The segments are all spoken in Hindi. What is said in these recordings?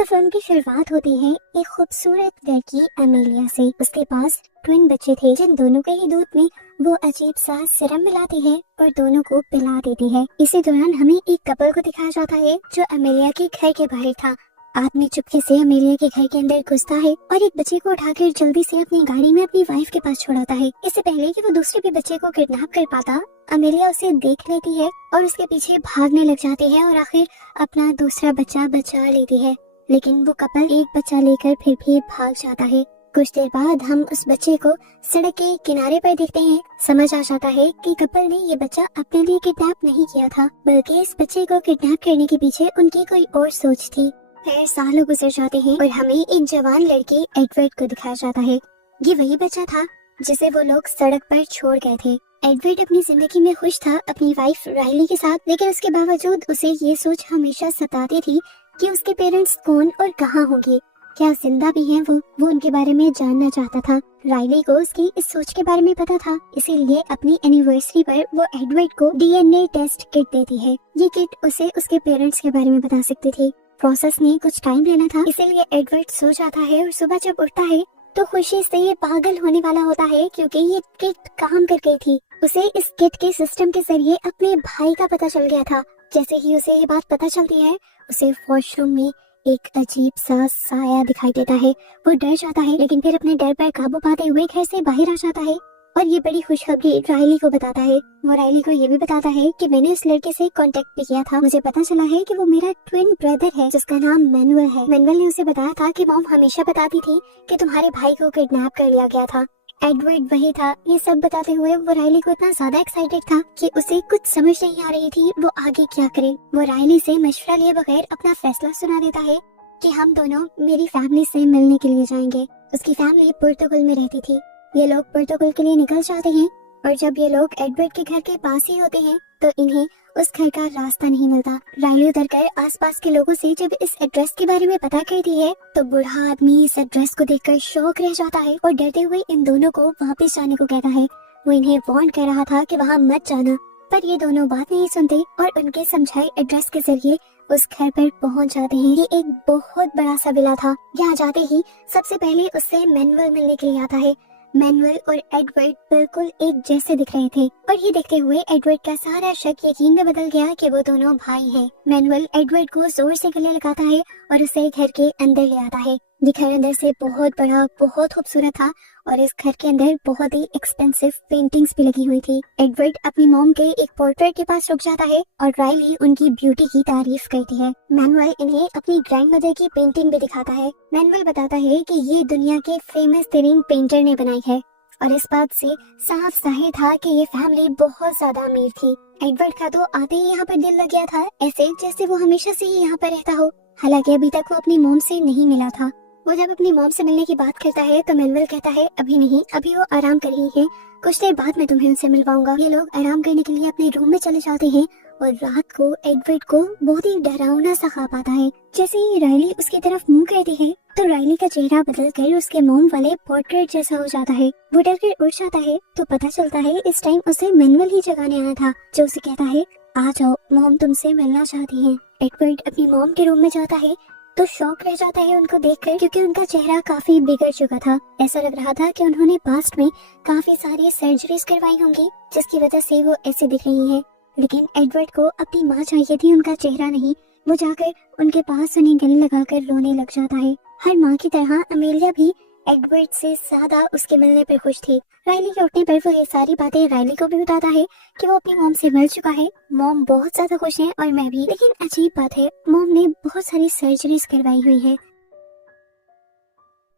तो फिल्म की शुरुआत होती है एक खूबसूरत लड़की अमेलिया से। उसके पास ट्विन बच्चे थे जिन दोनों के ही दूध में वो अजीब सा सिरम मिलाती है और दोनों को पिला देती है। इसी दौरान हमें एक कपल को दिखाया जाता है जो अमेलिया के घर के बाहर था। आदमी चुपके से अमेलिया के घर के अंदर घुसता है और एक बच्चे को उठाकर जल्दी से अपनी गाड़ी में अपनी वाइफ के पास छोड़ाता है। इससे पहले कि वो दूसरे भी बच्चे को किडनैप कर पाता, अमेलिया उसे देख लेती है और उसके पीछे भागने लग जाती है और आखिर अपना दूसरा बच्चा बचा लेती है। लेकिन वो कपल एक बच्चा लेकर फिर भी भाग जाता है। कुछ देर बाद हम उस बच्चे को सड़क के किनारे पर देखते हैं। समझ आ जाता है कि कपल ने ये बच्चा अपने लिए किडनैप नहीं किया था, बल्कि इस बच्चे को किडनैप करने के पीछे उनकी कोई और सोच थी। फिर सालों गुजर जाते हैं और हमें एक जवान लड़के एडवर्ड को दिखाया जाता है। ये वही बच्चा था जिसे वो लोग सड़क पर छोड़ गए थे। एडवर्ड अपनी जिंदगी में खुश था अपनी वाइफ राइली के साथ, लेकिन उसके बावजूद उसे ये सोच हमेशा सताती थी कि उसके पेरेंट्स कौन और कहाँ होंगे, क्या जिंदा भी हैं वो उनके बारे में जानना चाहता था। राइली को उसकी इस सोच के बारे में पता था, इसीलिए अपनी एनिवर्सरी पर वो एडवर्ड को डीएनए टेस्ट किट देती है। ये किट उसे उसके पेरेंट्स के बारे में बता सकती थी। प्रोसेस ने कुछ टाइम लेना था, इसीलिए एडवर्ड सो जाता है और सुबह जब उठता है तो खुशी से ये पागल होने वाला होता है, क्योंकि ये किट काम कर गई थी। उसे इस किट के सिस्टम के जरिए अपने भाई का पता चल गया था। जैसे ही उसे ये बात पता चलती है, उसे वॉशरूम में एक अजीब सा साया दिखाई देता है। वो डर जाता है, लेकिन फिर अपने डर पर काबू पाते हुए घर से बाहर आ जाता है और ये बड़ी खुशखबरी राइली को बताता है। वो राइली को ये भी बताता है कि मैंने उस लड़के से कांटेक्ट भी किया था। मुझे पता चला है कि वो मेरा ट्विन ब्रदर है जिसका नाम मैनुअल है। मैनुअल ने उसे बताया था कि मॉम हमेशा बताती थी कि तुम्हारे भाई को किडनैप कर लिया गया था। एडवर्ड वही था। ये सब बताते हुए वो राइली को इतना ज्यादा एक्साइटेड था कि उसे कुछ समझ नहीं आ रही थी वो आगे क्या करे। वो राइली से मशवरा लिए बगैर अपना फैसला सुना देता है कि हम दोनों मेरी फैमिली से मिलने के लिए जाएंगे। उसकी फैमिली पुर्तगाल में रहती थी। ये लोग पुर्तगाल के लिए निकल जाते हैं और जब ये लोग एडवर्ड के घर के पास ही होते हैं तो इन्हें उस घर का रास्ता नहीं मिलता। राइली उतर कर आसपास के लोगों से जब इस एड्रेस के बारे में पता करती है तो बूढ़ा आदमी इस एड्रेस को देखकर शॉक रह जाता है और डरते हुए इन दोनों को वापस जाने को कहता है। वो इन्हें वार्न कर रहा था कि वहाँ मत जाना, पर ये दोनों बात नहीं सुनते और उनके समझाए एड्रेस के जरिए उस घर पर पहुंच जाते हैं। ये एक बहुत बड़ा सा विला था। यहाँ जाते ही सबसे पहले उससे मैनुअल मिलने के लिए आता है। मैनुअल और एडवर्ड बिल्कुल एक जैसे दिख रहे थे और ये देखते हुए एडवर्ड का सारा शक यकीन में बदल गया कि वो दोनों भाई हैं। मैनुअल एडवर्ड को जोर से गले लगाता है और उसे घर के अंदर ले आता है। ये घर अंदर से बहुत बड़ा, बहुत खूबसूरत था और इस घर के अंदर बहुत ही एक्सपेंसिव पेंटिंग्स भी लगी हुई थी। एडवर्ड अपनी मॉम के एक पोर्ट्रेट के पास रुक जाता है और राइली उनकी ब्यूटी की तारीफ करती है। मैनुअल इन्हें अपनी ग्रैंडमदर की पेंटिंग भी दिखाता है। मैनुअल बताता है कि ये दुनिया के फेमस तरीन पेंटर ने बनाई है और इस बात से साफ जाहिर था कि ये फैमिली बहुत ज्यादा अमीर थी। एडवर्ड का तो आते ही यहाँ पर दिल लग गया था, ऐसे जैसे वो हमेशा से ही यहाँ पर रहता हो। हालांकि अभी तक वो अपनी मॉम से नहीं मिला था। वो जब अपनी मॉम से मिलने की बात करता है तो मैनुअल कहता है अभी नहीं, अभी वो आराम कर रही हैं, कुछ देर बाद मैं तुम्हें उनसे मिलवाऊंगा। ये लोग आराम करने के लिए अपने रूम में चले जाते हैं और रात को एडवर्ड को बहुत ही डरावना सा ख्वाब आता है। जैसे ही राइली उसकी तरफ मुंह करती है तो राइली का चेहरा बदल कर उसके मॉम वाले पोर्ट्रेट जैसा हो जाता है। वो डर कर उठ जाता है तो पता चलता है इस टाइम उसे मैनुअल ही जगाने आया था, जो उसे कहता है आ जाओ, मॉम तुमसे मिलना चाहती है। एडवर्ड अपनी मॉम के रूम में जाता है तो शॉक रह जाता है उनको देखकर, क्योंकि उनका चेहरा काफी बिगड़ चुका था। ऐसा लग रहा था कि उन्होंने पास्ट में काफी सारी सर्जरीज करवाई होंगी जिसकी वजह से वो ऐसे दिख रही हैं। लेकिन एडवर्ड को अपनी माँ चाहिए थी, उनका चेहरा नहीं। वो जाकर उनके पास उन्हें गले लगाकर रोने लग जाता है। हर माँ की तरह अमेलिया भी एडवर्ड से ज्यादा उसके मिलने पर खुश थी। राइली के उठने पर वो ये सारी बातें राइली को भी बताता है कि वो अपनी मॉम से मिल चुका है। मॉम बहुत ज्यादा खुश है और मैं भी। लेकिन अजीब बात है, मॉम ने बहुत सारी सर्जरीज करवाई हुई है।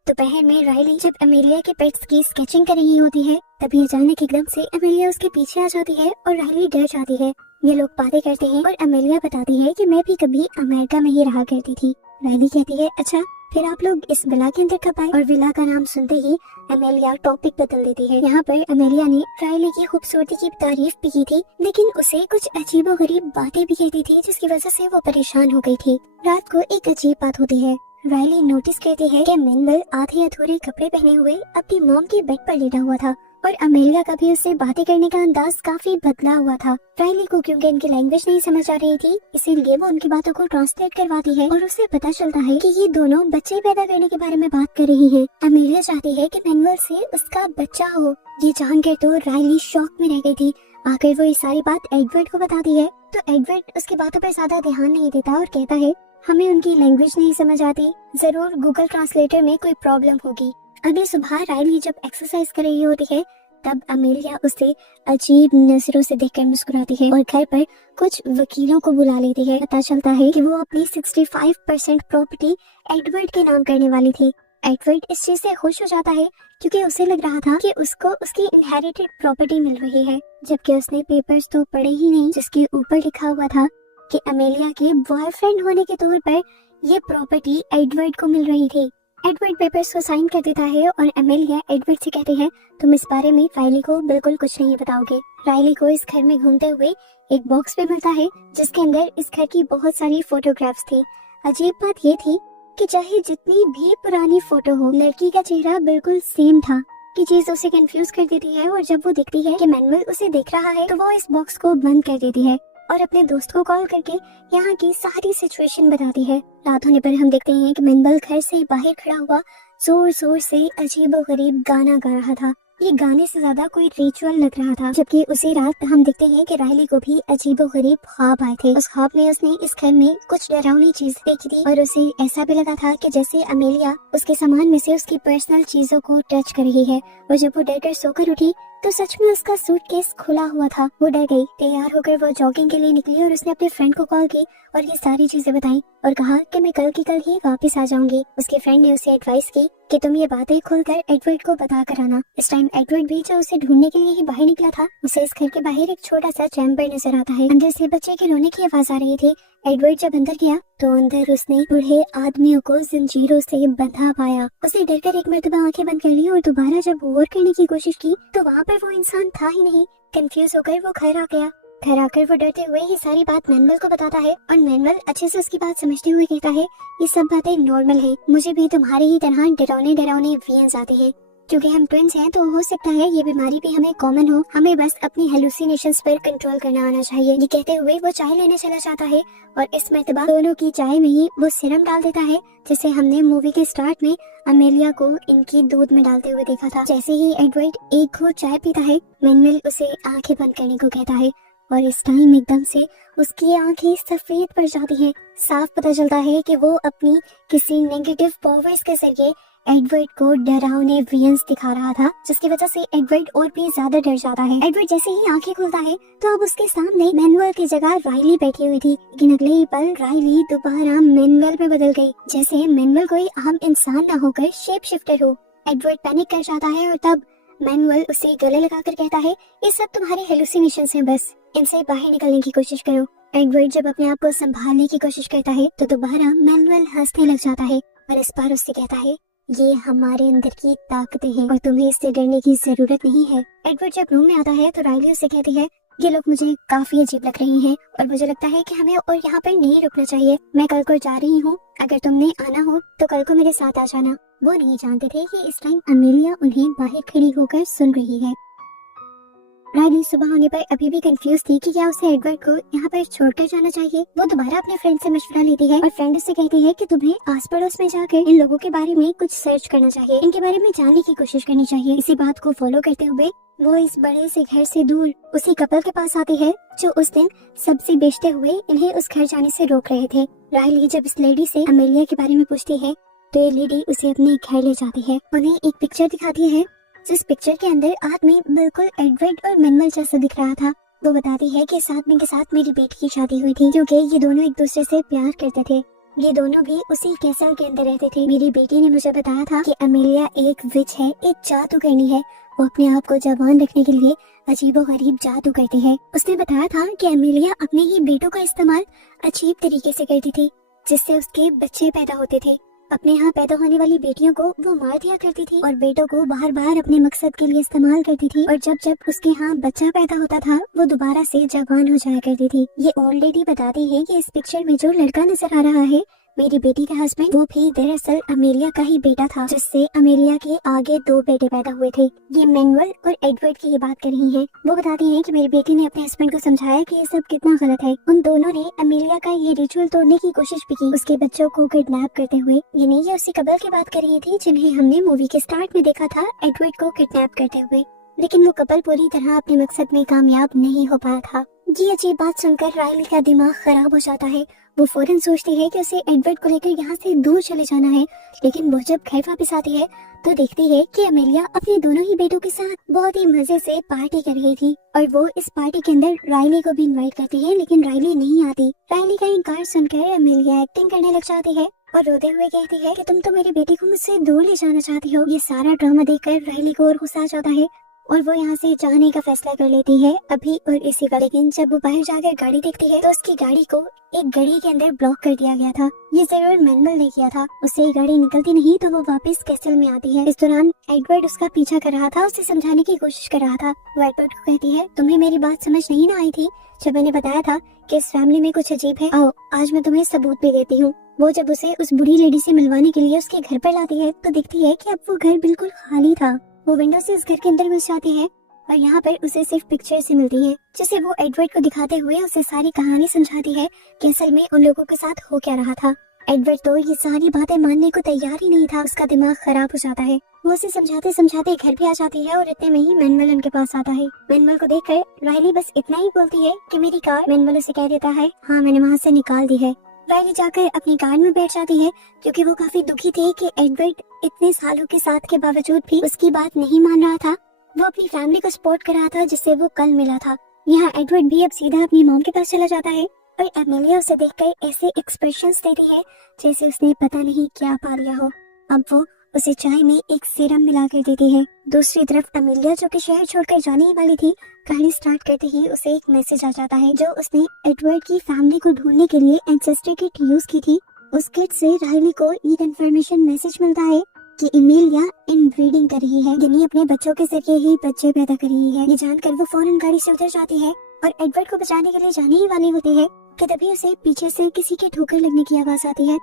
दोपहर में राइली जब अमेलिया के पेट्स की स्केचिंग कर रही होती है तभी अचानक एकदम से अमेलिया उसके पीछे आ जाती है और राइली डर जाती है। ये लोग बातें करते हैं और अमेलिया बताती है कि मैं भी कभी अमेरिका में ही रहा करती थी। राइली कहती है अच्छा, फिर आप लोग इस विला के अंदर कब आए? और विला का नाम सुनते ही अमेलिया टॉपिक बदल देती है। यहाँ पर अमेलिया ने राइली की खूबसूरती की तारीफ भी की थी, लेकिन उसे कुछ अजीबोगरीब बातें भी कहती थी जिसकी वजह से वो परेशान हो गई थी। रात को एक अजीब बात होती है। राइली नोटिस करती है कि मैनुअल आधे अधूरे कपड़े पहने हुए अपनी मॉम के बेड पर लेटा हुआ था और अमेलिया का भी उससे बातें करने का अंदाज काफी बदला हुआ था। राइली को क्योंकि इनकी लैंग्वेज नहीं समझ आ रही थी, इसीलिए वो उनकी बातों को ट्रांसलेट करवाती है और उसे पता चलता है कि ये दोनों बच्चे पैदा करने के बारे में बात कर रही हैं। अमेलिया चाहती है कि मैनुअल से उसका बच्चा हो। ये जानकर तो राइली शॉक में रह गई थी। आखिर वो ये सारी बात एडवर्ड को बताती है तो एडवर्ड उसकी बातों पर ज्यादा ध्यान नहीं देता और कहता है हमें उनकी लैंग्वेज नहीं समझ आती, जरूर गूगल ट्रांसलेटर में कोई प्रॉब्लम होगी। अगली सुबह राइली जब एक्सरसाइज कर रही होती है तब अमेलिया उसे अजीब नजरों से देखकर मुस्कुराती है और घर पर कुछ वकीलों को बुला लेती है। पता चलता है कि वो अपनी 65% प्रॉपर्टी एडवर्ड के नाम करने वाली थी। एडवर्ड इस चीज से खुश हो जाता है क्योंकि उसे लग रहा था कि उसको उसकी इनहेरिटेड प्रॉपर्टी मिल रही है, जबकि उसने पेपर्स तो पढ़े ही नहीं जिसके ऊपर लिखा हुआ था कि अमेलिया के बॉयफ्रेंड होने के तौर पर ये प्रॉपर्टी एडवर्ड को मिल रही थी। एडवर्ड पेपर्स को साइन कर देता है और अमेलिया एडवर्ड से कहती है तुम इस बारे में राइली को बिल्कुल कुछ नहीं बताओगे। राइली को इस घर में घूमते हुए एक बॉक्स भी मिलता है जिसके अंदर इस घर की बहुत सारी फोटोग्राफ्स थी। अजीब बात ये थी कि चाहे जितनी भी पुरानी फोटो हो, लड़की का चेहरा बिल्कुल सेम था। की चीज उसे कंफ्यूज कर देती है और जब वो देखती है कि मैनुअल उसे देख रहा है तो वो इस बॉक्स को बंद कर देती है और अपने दोस्त को कॉल करके यहाँ की सारी सिचुएशन बताती है। रात होने पर हम देखते हैं कि मैनुअल घर से बाहर खड़ा हुआ जोर जोर से अजीबोगरीब गाना गा रहा था। ये गाने से ज्यादा कोई रिचुअल लग रहा था, जबकि उसी रात हम देखते हैं कि राइली को भी अजीबोगरीब ख्वाब आए थे। उस ख्वाब में उसने इस घर में कुछ डरावनी चीज देखी थी और उसे ऐसा भी लगा था कि जैसे अमेलिया उसके सामान में से उसकी पर्सनल चीजों को टच कर रही है। और जब वो डरकर सोकर उठी तो सच में उसका सूटकेस खुला हुआ था। वो डर गई। तैयार होकर वो जॉगिंग के लिए निकली और उसने अपने फ्रेंड को कॉल की और ये सारी चीजें बताई और कहा कि मैं कल की कल ही वापस आ जाऊंगी। उसके फ्रेंड ने उसे एडवाइस की कि तुम ये बातें खुलकर एडवर्ड को बता कर आना। इस टाइम एडवर्ड भी जो उसे ढूंढने के लिए ही बाहर निकला था, उसे इस घर के बाहर एक छोटा सा चैम्बर नजर आता है। अंदर से बच्चे के रोने की आवाज आ रही थी। एडवर्ड जब अंदर गया तो अंदर उसने बूढ़े आदमियों को जंजीरों से बंधा पाया। उसे डरकर एक मर्तबा आंखें बंद कर ली और दोबारा जब गौर करने की कोशिश की तो वहाँ पर वो इंसान था ही नहीं। कंफ्यूज होकर वो घर आ गया। घर आकर वो डरते हुए ये सारी बात मैनुअल को बताता है और मैनुअल अच्छे से उसकी बात समझते हुए कहता है ये सब बातें नॉर्मल है, मुझे भी तुम्हारी ही तरह डरावने डरावने विजन्स आते हैं। क्योंकि हम ट्विंस हैं तो हो सकता है ये बीमारी भी हमें कॉमन हो, हमें बस अपनी हेलुसिनेशंस पर कंट्रोल करना आना चाहिए। ये कहते हुए वो चाय लेने चला जाता है और इस मर्तबा दोनों की चाय में ही वो सिरम डाल देता है जिसे हमने मूवी के स्टार्ट में अमेलिया को इनकी दूध में डालते हुए देखा था। जैसे ही एडवर्ड एक घूंट चाय पीता है, मैनुअल उसे आंखें बंद करने को कहता है और इस टाइम एकदम से उसकी आंखें सफेद पड़ जाती हैं। साफ पता चलता है कि वो अपनी किसी नेगेटिव पावर्स के जरिए एडवर्ड को डरावने विजन्स दिखा रहा था, जिसकी वजह से एडवर्ड और भी ज्यादा डर जाता है। एडवर्ड जैसे ही आंखें खुलता है तो अब उसके सामने मैनुअल की जगह राइली बैठी हुई थी, लेकिन अगले ही पल राइली दोबारा मैनुअल में बदल गई, जैसे मैनुअल कोई आम इंसान न होकर शेप शिफ्टर हो। एडवर्ड पैनिक कर जाता है और तब मैनुअल उसे गले लगाकर कहता है ये सब तुम्हारे हेलुसिनेशंस हैं, बस इनसे बाहर निकलने की कोशिश करो। एडवर्ड जब अपने आप को संभालने की कोशिश करता है तो दोबारा मैनुअल हंसने लग जाता है और इस बार उससे कहता है ये हमारे अंदर की ताकतें हैं और तुम्हें इससे डरने की जरूरत नहीं है। एडवर्ड जब रूम में आता है तो राइली उसे कहती है ये लोग मुझे काफी अजीब लग रहे हैं और मुझे लगता है कि हमें और यहाँ पर नहीं रुकना चाहिए। मैं कल को जा रही हूँ, अगर तुमने आना हो तो कल को मेरे साथ आ जाना। वो नहीं जानते थे कि इस टाइम अमेलिया उन्हें बाहर खड़ी होकर सुन रही है। राइली सुबह होने पर अभी भी कंफ्यूज थी कि क्या उसे एडवर्ड को यहाँ पर छोड़कर जाना चाहिए। वो दोबारा अपने फ्रेंड से मशवरा लेती है और फ्रेंड उससे कहती है कि तुम्हें आस पड़ोस में जाकर इन लोगों के बारे में कुछ सर्च करना चाहिए, इनके बारे में जानने की कोशिश करनी चाहिए। इसी बात को फॉलो करते हुए वो इस बड़े से घर से दूर उसी कपल के पास आती है जो उस दिन सब्जी बेचते हुए इन्हें उस घर जाने से रोक रहे थे। राइली जब इस लेडी से अमेलिया के बारे में पूछती है तो ये लेडी उसे अपने घर ले जाती है। उन्हें एक पिक्चर दिखाती है जिस पिक्चर के अंदर आदमी बिल्कुल एडवर्ड और मैनुअल जैसा दिख रहा था। वो बताती है कि इस आदमी के साथ मेरी बेटी की शादी हुई थी क्योंकि ये दोनों एक दूसरे से प्यार करते थे। ये दोनों भी उसी कैसल के अंदर रहते थे। मेरी बेटी ने मुझे बताया था कि अमेलिया एक विच है, एक जादूगरनी है। वो अपने आप को जवान रखने के लिए अजीबोगरीब जादू करती है। उसने बताया था कि अमेलिया अपने ही बेटों का इस्तेमाल अजीब तरीके से करती थी जिससे उसके बच्चे पैदा होते थे। अपने यहाँ पैदा होने वाली बेटियों को वो मार दिया करती थी और बेटों को बार बार अपने मकसद के लिए इस्तेमाल करती थी और जब जब उसके यहाँ बच्चा पैदा होता था वो दोबारा से जवान हो जाया करती थी। ये ओल्ड लेडी बताती है कि इस पिक्चर में जो लड़का नजर आ रहा है मेरी बेटी का हस्बैंड वो भी दरअसल अमेलिया का ही बेटा था, जिससे अमेलिया के आगे 2 बेटे पैदा हुए थे। ये मैनुअल और एडवर्ड की ही बात कर रही है। वो बताती है कि मेरी बेटी ने अपने हस्बैंड को समझाया कि ये सब कितना गलत है। उन दोनों ने अमेलिया का ये रिचुअल तोड़ने की कोशिश भी की, उसके बच्चों को किडनैप करते हुए। यानी ये उसी कपल की बात कर रही थी जिन्हें हमने मूवी के स्टार्ट में देखा था एडवर्ड को किडनैप करते हुए। लेकिन वो कपल पूरी तरह अपने मकसद में कामयाब नहीं हो पाया था। ये अजीब बात सुनकर राइली का दिमाग खराब हो जाता है। वो फौरन सोचती है कि उसे एडवर्ड को लेकर यहाँ से दूर चले जाना है। लेकिन वो जब घर वापस आती है तो देखती है कि अमेलिया अपने दोनों ही बेटों के साथ बहुत ही मजे से पार्टी कर रही थी, और वो इस पार्टी के अंदर राइली को भी इनवाइट करती है, लेकिन राइली नहीं आती। राइली का इनकार सुनकर अमेलिया एक्टिंग करने लग जाती है और रोते हुए कहती है कि तुम तो मेरी बेटी को मुझसे दूर ले जाना चाहती हो। ये सारा ड्रामा देखकर राइली को और गुस्सा आ जाता है और वो यहाँ से जाने का फैसला कर लेती है अभी और इसी का। लेकिन जब वो बाहर जाकर गाड़ी देखती है तो उसकी गाड़ी को एक घड़ी के अंदर ब्लॉक कर दिया गया था। ये जरूर मैनुअल ने किया था। उससे गाड़ी निकलती नहीं तो वो वापस कैसल में आती है। इस दौरान एडवर्ड उसका पीछा कर रहा था, उसे समझाने की कोशिश कर रहा था। वो एडवर्ड को कहती है, तुम्हें मेरी बात समझ नहीं ना आई थी जब मैंने बताया था कि इस फैमिली में कुछ अजीब है। आओ आज मैं तुम्हें सबूत भी देती हूँ। वो जब उसे उस बुढ़ी लेडी से मिलवाने के लिए उसके घर पर लाती है तो दिखती है कि अब वो घर बिल्कुल खाली था। वो विंडो से उस घर के अंदर घुस जाती है और यहाँ पर उसे सिर्फ पिक्चर से मिलती है, जिसे वो एडवर्ड को दिखाते हुए उसे सारी कहानी समझाती है कि असल में उन लोगों के साथ हो क्या रहा था। एडवर्ड तो ये सारी बातें मानने को तैयार ही नहीं था। उसका दिमाग खराब हो जाता है। वो उसे समझाते समझाते घर भी आ जाती है और इतने में ही मैनुअल उनके पास आता है। मैनुअल को देखकर राइली बस इतना ही बोलती है कि मेरी कार। मैनुअल उसे कह देता है, हाँ मैंने वहाँ से निकाल दी है। राइली जाकर अपनी कार में बैठ जाती है क्योंकि वो काफी दुखी थी कि एडवर्ड इतने सालों के साथ के बावजूद भी उसकी बात नहीं मान रहा था। वो अपनी फैमिली को सपोर्ट कर रहा था जिससे वो कल मिला था। यहाँ एडवर्ड भी अब सीधा अपनी मॉम के पास चला जाता है और अमेलिया उसे देखकर ऐसे एक्सप्रेशंस देती है जैसे उसने पता नहीं क्या पा लिया हो। अब वो उसे चाय में एक सीरम मिला कर देती है। दूसरी तरफ अमेलिया जो कि शहर छोड़कर जाने ही वाली थी, कहानी स्टार्ट करते ही उसे एक मैसेज आ जाता है जो उसने एडवर्ड की फैमिली को ढूंढने के लिए एंसेस्टर किट यूज की थी। उस किट से राइली को ये कंफर्मेशन मैसेज मिलता है कि अमेलिया इनब्रीडिंग कर रही है, यानी अपने बच्चों के जरिए ही बच्चे पैदा कर रही है। ये जानकर वो फौरन गाड़ी से उतर जाती है और एडवर्ड को बचाने के लिए जाने ही वाली होती है कि तभी उसे पीछे से किसी के ठोकर लगने की आवाज आती है।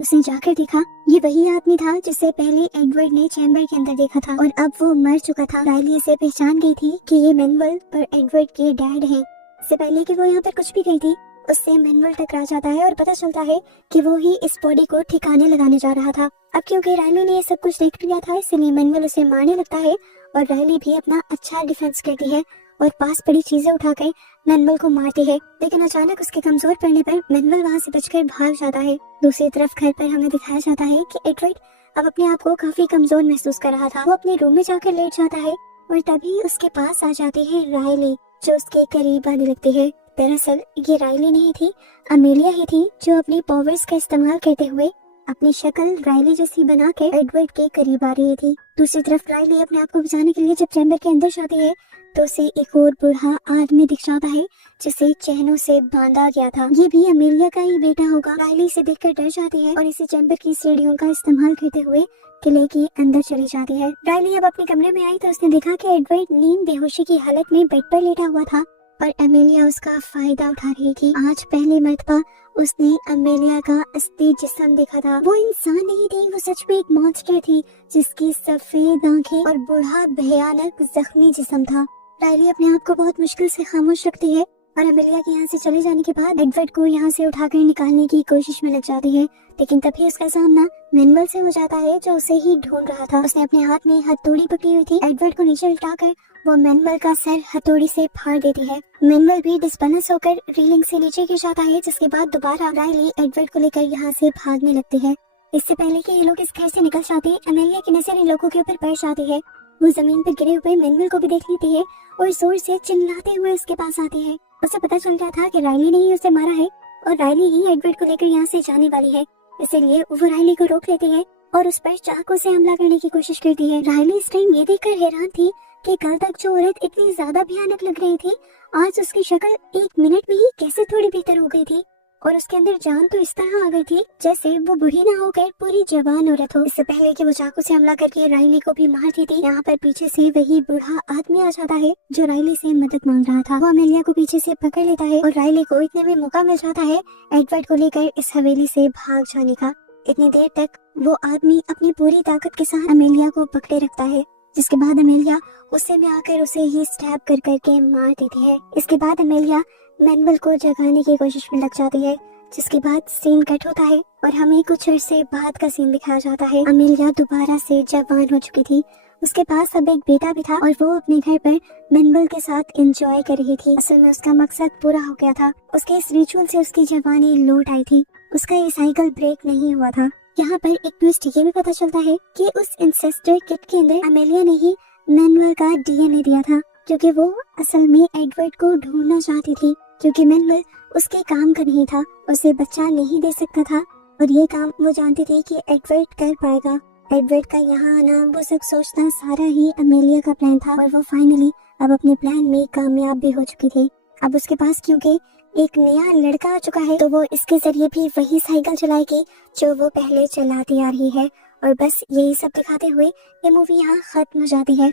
उसने जाकर देखा, ये वही आदमी था जिसे पहले एडवर्ड ने चैम्बर के अंदर देखा था और अब वो मर चुका था। राइली इसे पहचान गई थी कि ये मैनुअल और एडवर्ड के डैड हैं। इससे पहले कि वो यहाँ पर कुछ भी गई थी, उससे मैनुअल टकरा जाता है और पता चलता है कि वो ही इस बॉडी को ठिकाने लगाने जा रहा था। अब क्योंकि राइली ने ये सब कुछ देख लिया था, इसलिए मैनुअल उसे मारने लगता है और राइली भी अपना अच्छा डिफेंस करती है और पास पड़ी चीजें उठाकर मैनुअल को मारती है। लेकिन अचानक उसके कमजोर पड़ने पर मैनुअल वहाँ से बचकर भाग जाता है। दूसरी तरफ घर पर हमें दिखाया जाता है कि एडवर्ड अब अपने आप को काफी कमजोर महसूस कर रहा था। वो अपने रूम में जाकर लेट जाता है और तभी उसके पास आ जाती है राइली, जो उसके करीब आने लगती है। दरअसल ये राइली नहीं थी, अमेलिया ही थी जो अपनी पावर्स का इस्तेमाल करते हुए अपनी शक्ल राइली जैसी बना के एडवर्ड के करीब आ रही थी। दूसरी तरफ राइली अपने आप को बचाने के लिए जब चैम्बर के अंदर जाती है तो उसे एक और बूढ़ा आदमी दिख जाता है जिसे चैनों से बांधा गया था। ये भी अमेलिया का ही बेटा होगा। राइली इसे देखकर डर जाती है और इसे चैम्बर की सीढ़ियों का इस्तेमाल करते हुए किले के अंदर चली जाती है। राइली अब अपने कमरे में आई तो उसने देखा कि एडवर्ड नींद बेहोशी की हालत में बेड पर लेटा हुआ था और अमेलिया उसका फायदा उठा रही थी। आज पहली मर्तबा उसने अमेलिया का असली जिस्म देखा था। वो इंसान नहीं थी, वो सच में एक मॉन्स्टर थी जिसकी सफेद आंखें और बूढ़ा भयानक जख्मी जिस्म था। राइली अपने आप को बहुत मुश्किल से खामोश रखती है और अमेलिया के यहाँ से चले जाने के बाद एडवर्ड को यहाँ से उठाकर निकालने की कोशिश में लग जाती है। लेकिन तभी उसका सामना मैनुअल से हो जाता है जो उसे ही ढूंढ रहा था। उसने अपने हाथ में हथौड़ी पकड़ी हुई थी। एडवर्ड को नीचे उठाकर वो मैनुअल का सर हथौड़ी से फाड़ देती है। मैनुअल भी डिस्बैलेंस होकर रेलिंग से नीचे गिर जाता है, जिसके बाद दोबारा राइली एडवर्ड को लेकर यहाँ से भागने लगती है। इससे पहले कि ये लोग इस घर से निकल जाते, अमेलिया की नजर इन लोगों के ऊपर पड़ जाती है। वो जमीन पर गिरे हुए मैनुअल को भी देख लेती है और जोर से चिल्लाते हुए उसके पास आती है। उसे पता चल गया था कि राइली ने ही उसे मारा है और राइली ही एडवर्ड को लेकर यहाँ से जाने वाली है, इसलिए वो राइली को रोक लेती है और उस पर चाकू से हमला करने की कोशिश करती है। राइली इस टाइम ये देखकर हैरान थी कि कल तक जो औरत इतनी ज्यादा भयानक लग रही थी, आज उसकी शक्ल 1 मिनट में ही कैसे थोड़ी बेहतर हो गई थी। और उसके अंदर जान तो इस तरह आ गई थी जैसे वो बूढ़ी ना होकर पूरी जवान औरत हो। इससे पहले कि वो चाकू से हमला करके राइली को भी मारती थी, यहाँ पर पीछे से वही बूढ़ा आदमी आ जाता है जो राइली से मदद मांग रहा था। वो अमेलिया को पीछे से पकड़ लेता है और राइली को इतने में मौका मिल जाता है एडवर्ड को लेकर इस हवेली से भाग जाने का। इतनी देर तक वो आदमी अपनी पूरी ताकत के साथ अमेलिया को पकड़े रखता है, जिसके बाद अमेलिया गुस्से में आकर उसे ही स्टैब कर करके मार देती है। इसके बाद अमेलिया मैनुअल को जगाने की कोशिश में लग जाती है, जिसके बाद सीन कट होता है और हमें कुछ अरसे बाद का सीन दिखाया जाता है। अमेलिया दोबारा से जवान हो चुकी थी, उसके पास अब एक बेटा भी था और वो अपने घर पर मैनुअल के साथ एंजॉय कर रही थी। असल में उसका मकसद पूरा हो गया था, उसके इस रिचुअल से उसकी जवानी लौट आई थी, उसका ये साइकिल ब्रेक नहीं हुआ था। यहाँ पर एक ट्विस्ट ये भी पता चलता है कि उस इंसेस्टर किट के अंदर अमेलिया ने ही मैनुअल का डीएनए दिया था, क्योंकि वो असल में एडवर्ड को ढूंढना चाहती थी, क्योंकि मैनुअल उसके काम का नहीं था, उसे बच्चा नहीं दे सकता था और ये काम वो जानती थी कि एडवर्ड कर पाएगा। एडवर्ड का यहाँ आना, वो सब सोचना सारा ही अमेलिया का प्लान था और वो फाइनली अब अपने प्लान में कामयाब भी हो चुकी थी। अब उसके पास क्योंकि एक नया लड़का आ चुका है तो वो इसके जरिए भी वही साइकिल चलाएगी जो वो पहले चलाती आ रही है। और बस यही सब दिखाते हुए ये मूवी यहाँ खत्म हो जाती है।